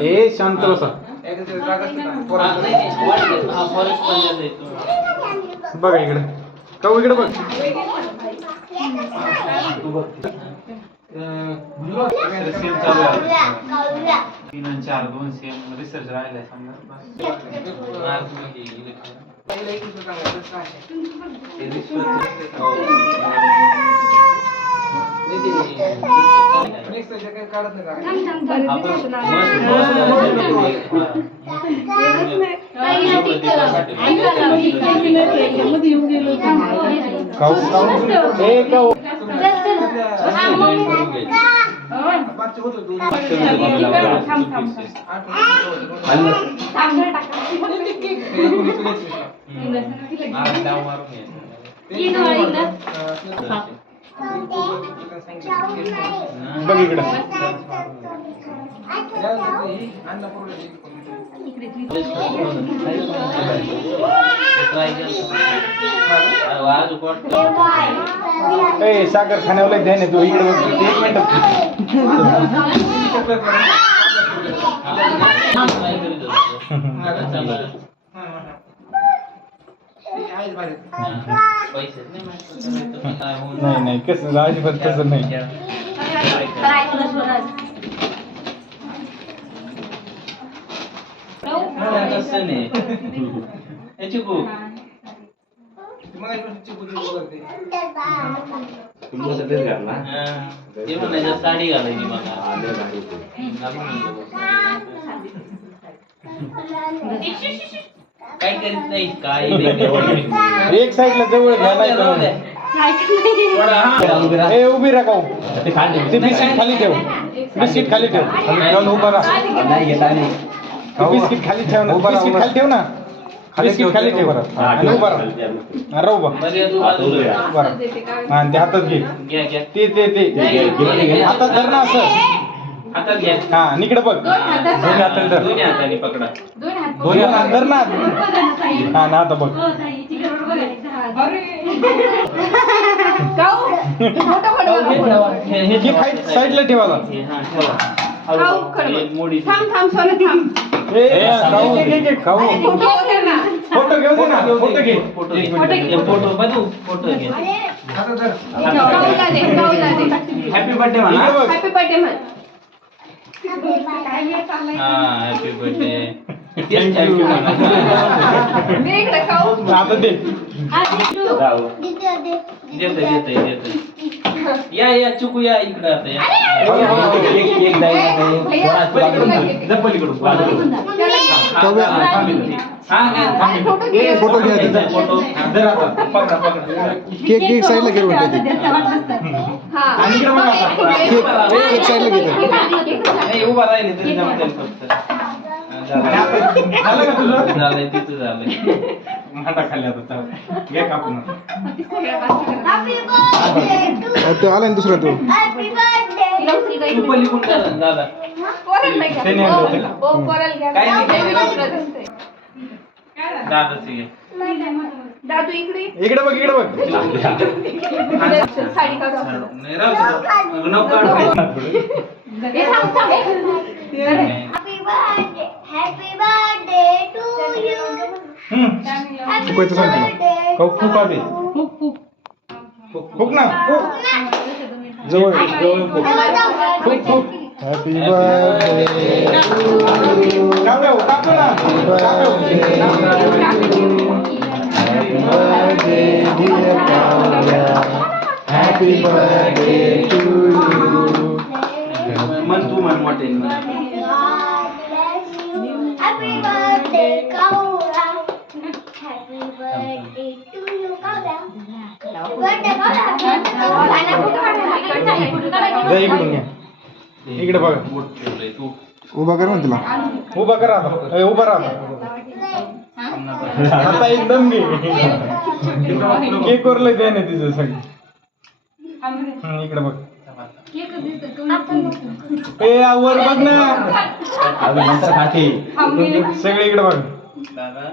ए शांत बसा. बघा इकडे काऊ इकडे बघ. सेम चालू आहे. 3 आणि 4 2 सेम रिसर्च राहिलाय समजा. बघ इकडे साखर खाण्यावर ध्यान आहे. तू इकडे बघ. 1 मिनिट. नाही कसं अजिबात तसं नाही. साडी घालायची मला. काय करीत नाही काय. एक साईडला जवळ घ्या. ए उभी राहा. ते बिस्किट खाली ठेव. बिस्किट खाली ठेव. उभा राहा. बिस्किट खाली ठेव ना. बिस्किट खाली ठेव ना. बिस्किट खाली ठेव. आणि उभा राहा. राहू बा. आणि ते हातात घे. ते हातात धर ना असं. हातात घ्या. हा निकडे बघ. दोन्ही हाताने धर. दोन्ही हाताने पकडा. दोन्ही हातात धर ना. हा ना आता बघ. साईडला ठेवा. फोटो घेऊ दे ना. फोटो घे. फोटो घे. हॅपी बर्थडे म्हणा. हॅपी बर्थडे म्हण. Happy birthday. आता दे. या चुकू या इकडे आता या. फोटो घ्या. फोटो पकडा पकडा. केक साईडला घेऊन एक साईडला घेतो. उभा राहिले तरी जमते फक्त. झालं का तुझं? झालंय तिचं झालंय. मांडा खाली आता. घ्या कापून. तो आला ना दुसरा. तो तू पल्ली कोण दादा. दादाच घे. दादू इकडे. इकडे बघ. इकडे बघ. साडी काढ. नाही राहू नको काढू. Happy birthday to you. फुकायचं सांग तुला. फुक आले. फुक ना. जवळ फुक. Happy birthday. कापू ना. Happy birthday to you. मन तू मन मोठे. Happy birthday, Kaura. Happy birthday to you, Kaura. Birthday, जा इकडून या. इकडे बघा. उभा कर ना तुला. उभा करा. उभा राहा. आता एकदम घे. केक वर लय द्याने तिचं सगळं. इकडे बघ. वर बघ ना. सगळे इकडे बघ. दादा